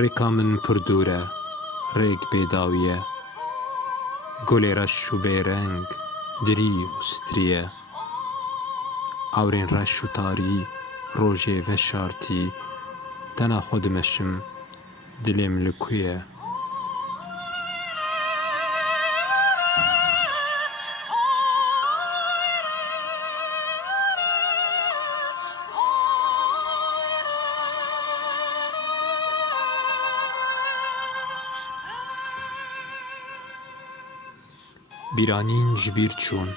ڕێکا من پردوورە ڕێک بێداویە گولێ ڕەش و بێرەنگ دری و ستریە ئاورێن ڕەش و تاری ڕۆژێ ڤەشارتی تەنیا خۆدمەشم دلێم لکوویە بیرانین جبیر چوون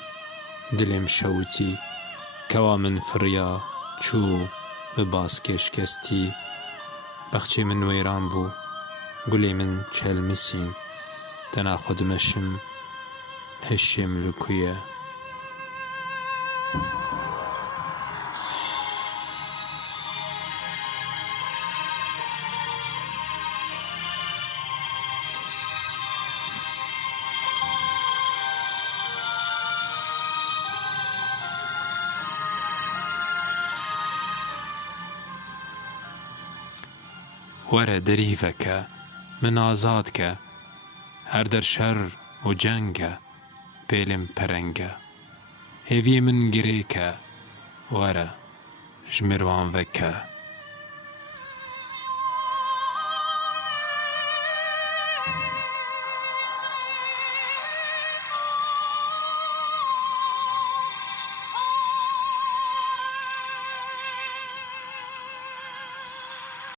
دلێم شەوتی کەوا من فریا چوو بە باسکێشکەستی بەخچێ من وەیران بوو گولێ من چەلمیسین تەنیا خۆدمەشم هەشێم لکوویە وەرە دەریڤەکە من ئازادکە هەر دەر شەڕ و جەنگە پێلێم پەرەنگە هێڤیە من گرێکە وەرە ژ میروان ڤەکە